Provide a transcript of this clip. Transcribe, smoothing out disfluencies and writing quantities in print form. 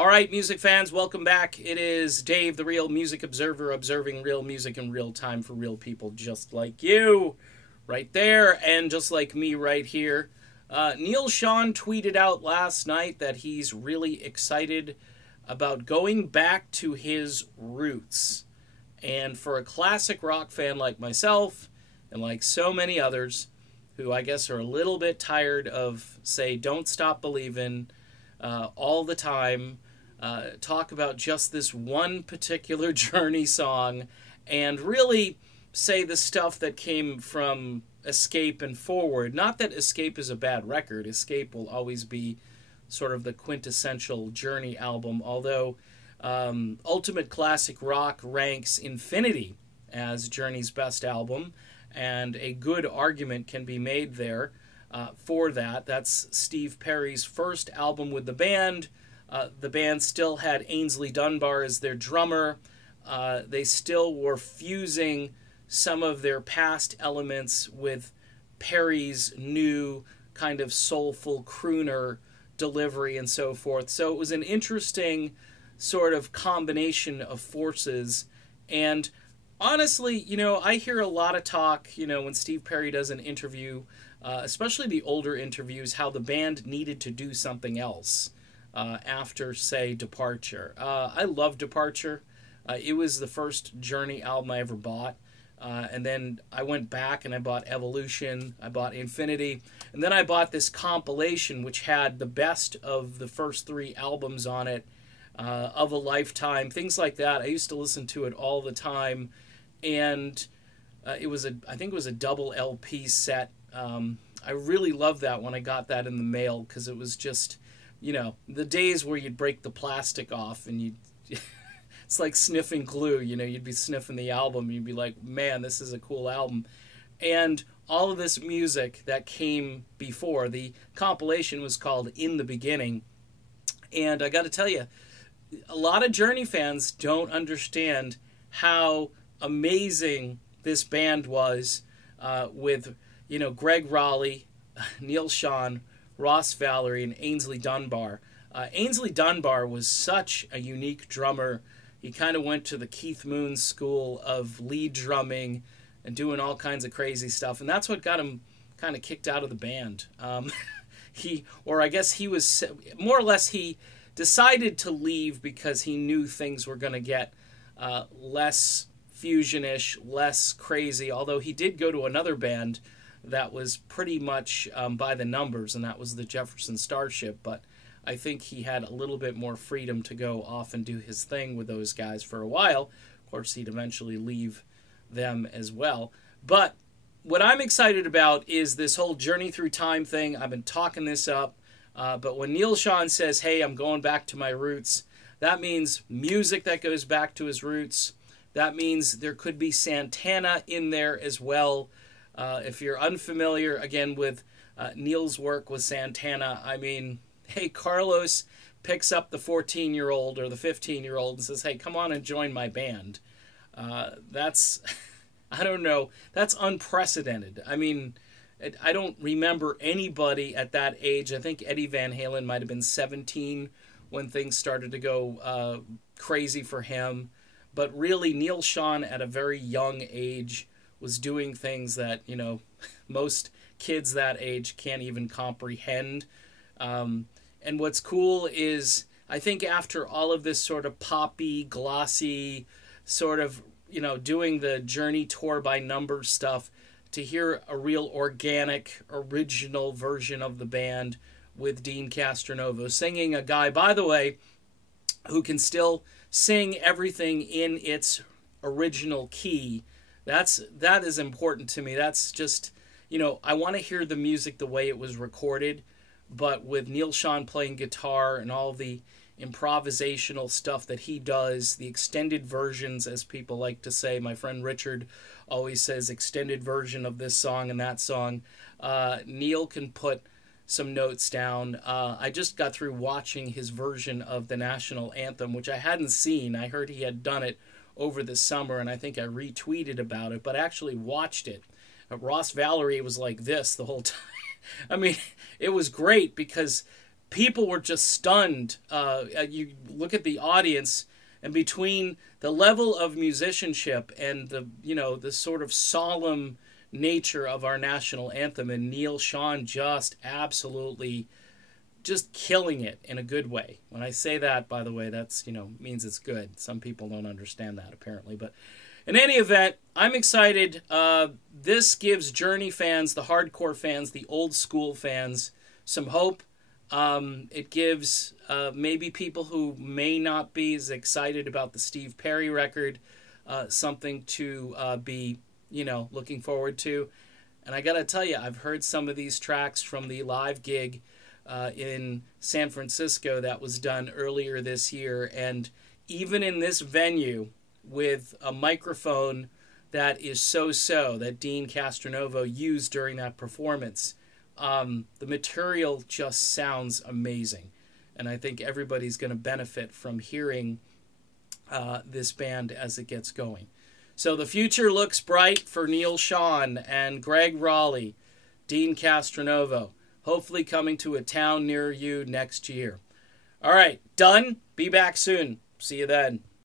All right, music fans, welcome back. It is Dave, the Real Music Observer, observing real music in real time for real people just like you, right there, and just like me right here. Neal Schon tweeted out last night that he's really excited about going back to his roots. And for a classic rock fan like myself, and like so many others, who I guess are a little bit tired of, say, Don't Stop Believin', all the time, talk about just this one particular Journey song, and really say the stuff that came from Escape and forward. Not that Escape is a bad record. Escape will always be sort of the quintessential Journey album, although Ultimate Classic Rock ranks Infinity as Journey's best album, and a good argument can be made there for that. That's Steve Perry's first album with the band. The band still had Aynsley Dunbar as their drummer. They still were fusing some of their past elements with Perry's new kind of soulful crooner delivery and so forth. So it was an interesting sort of combination of forces. And honestly, I hear a lot of talk, when Steve Perry does an interview, especially the older interviews, how the band needed to do something else after, say, Departure. I love Departure. It was the first Journey album I ever bought. And then I went back and I bought Evolution, I bought Infinity, and then I bought this compilation which had the best of the first three albums on it, Of a Lifetime, things like that. I used to listen to it all the time, and I think it was a double LP set. I really loved that when I got that in the mail, because it was just, the days where you'd break the plastic off and you'd... It's like sniffing glue, you'd be sniffing the album, you'd be like, man, this is a cool album. And all of this music that came before, the compilation was called In the Beginning. And I got to tell you, a lot of Journey fans don't understand how amazing this band was with, Greg Raleigh, Neal Schon, Ross Valory, and Aynsley Dunbar. Aynsley Dunbar was such a unique drummer. He kind of went to the Keith Moon school of lead drumming and doing all kinds of crazy stuff. And that's what got him kind of kicked out of the band. He was, more or less, he decided to leave because he knew things were going to get less fusionish, less crazy. Although he did go to another band that was pretty much by the numbers, and that was the Jefferson Starship. But I think he had a little bit more freedom to go off and do his thing with those guys for a while. Of course, he'd eventually leave them as well. But what I'm excited about is this whole Journey Through Time thing. I've been talking this up. But when Neal Schon says, hey, I'm going back to my roots, that means music that goes back to his roots. That means there could be Santana in there as well. If you're unfamiliar, again, with Neal's work with Santana, I mean... Hey, Carlos picks up the 14-year-old or the 15-year-old and says, hey, come on and join my band. That's, I don't know, that's unprecedented. I mean, I don't remember anybody at that age. I think Eddie Van Halen might have been 17 when things started to go crazy for him. But really, Neal Schon at a very young age was doing things that, most kids that age can't even comprehend. And what's cool is, I think after all of this sort of poppy, glossy, sort of, doing the Journey tour by numbers stuff, to hear a real organic, original version of the band with Dean Castronovo singing, a guy, by the way, who can still sing everything in its original key. That is important to me. That's just, I want to hear the music the way it was recorded. But with Neal Schon playing guitar and all the improvisational stuff that he does, the extended versions, as people like to say, my friend Richard always says extended version of this song and that song, Neal can put some notes down. I just got through watching his version of the national anthem, which I hadn't seen. I heard he had done it over the summer, and I think I retweeted about it, but I actually watched it. Ross Valory was like this the whole time. I mean, it was great because people were just stunned. You look at the audience, and between the level of musicianship and the sort of solemn nature of our national anthem, and Neal Schon just absolutely just killing it in a good way. When I say that, by the way, that's means it's good. Some people don't understand that apparently, but in any event, I'm excited. This gives Journey fans, the hardcore fans, the old school fans, some hope. It gives maybe people who may not be as excited about the Steve Perry record something to be, looking forward to. And I got to tell you, I've heard some of these tracks from the live gig in San Francisco that was done earlier this year. And even in this venue, with a microphone that is so-so that Dean Castronovo used during that performance, the material just sounds amazing. And I think everybody's going to benefit from hearing this band as it gets going. So the future looks bright for Neal Schon and Greg Raleigh, Dean Castronovo, hopefully coming to a town near you next year. All right, done. Be back soon. See you then.